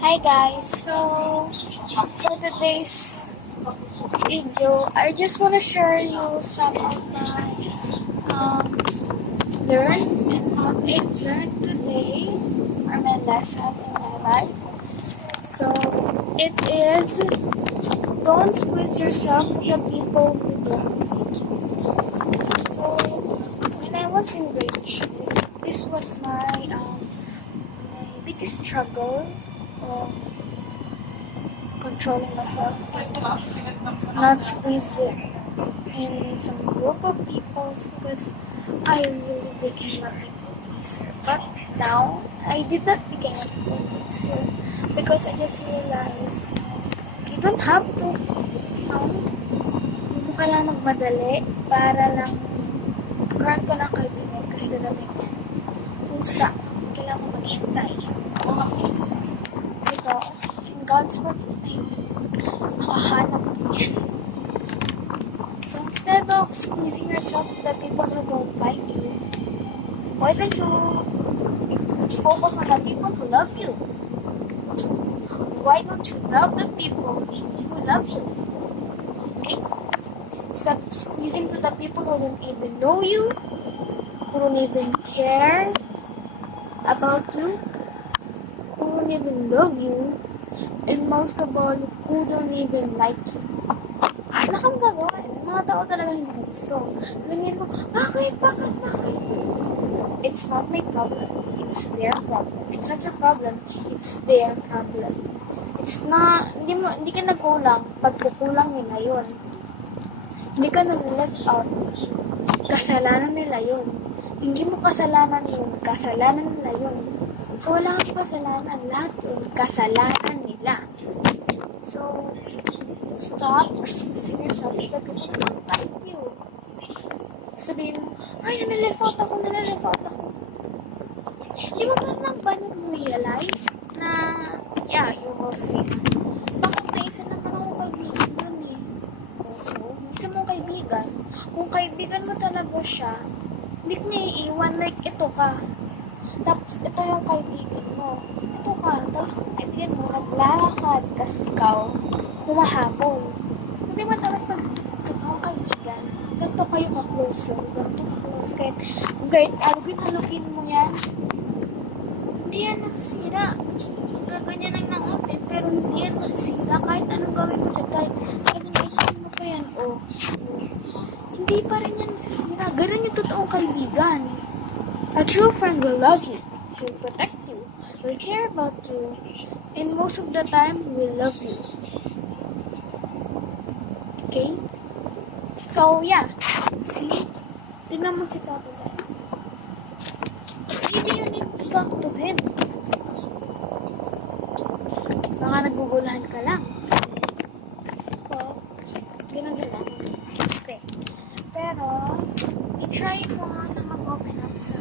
Hi guys, so for today's video, I just want to share you some of my learned and what I've learned today or my lesson in my life. So it is, don't squeeze yourself with the people who don't need you. So when I was in grade 3, this was my biggest struggle. Controlling myself, not squeeze it in some group of people because I really became a people pleaser. But now I did not become a people pleaser because I just realized you don't have to, hindi mo kailangan magmadali para lang magkaroon ko ng kaibigan kahit dadating kusa. Kailangan ko maghintay. Because in God's perfect timing, makahanap mo yan. So instead of squeezing yourself with the people who don't like you, why don't you focus on the people who love you? Why don't you love the people who love you? Okay? Instead of squeezing to the people who don't even know you, who don't even care about you, who don't even love you, and most of all, who don't even like you. Wala kang gagawin. Mga tao talaga hindi gusto. Ganyan mo, bakit? It's not my problem. It's their problem. It's not your problem. It's their problem. It's not, hindi ka nagkulang. Pagkukulang nila yun. Hindi ka nag-left out. Kasalanan nila yun. Hindi mo kasalanan yun. Kasalanan nila yun. So, wala kang kasalanan. Lahat yun, kasalanan nila. So, stop squeezing yourself with the people who don't like you. Sabihin mo, ay, nalileft out ako. Di mo ba nag-realize na, yeah, you will say, bakit naisa naman ako kaibigan yun eh. So, isa mong kaibigan, kung kaibigan mo talaga siya, hindi ko niya iiwan, like, ito ka. Tapos, ito yung kaibigan mo. Ito ka. Tapos, yung kaibigan mo, naglalakad kasi ikaw, humahabol. Hindi ba dapat pag ito ang kaibigan, ganito kayo ka-closer, ganito close, kahit alugin mo yan, hindi yan nasisira. Gaganyan lang ng ate, pero hindi yan masisira. Kahit anong gawin mo dyan, kahit ganyan mo pa yan, hindi pa rin yan masisira. Ganun yung totoong kaibigan. A true friend will love you, will protect you, will care about you, and most of the time, will love you. Okay? So, yeah. See? Tignan mo si Papa Dad. Maybe you need to talk to him. Baka nagugulahan ka lang. Ganun. Okay. Pero, i-try mo na mag-open up sa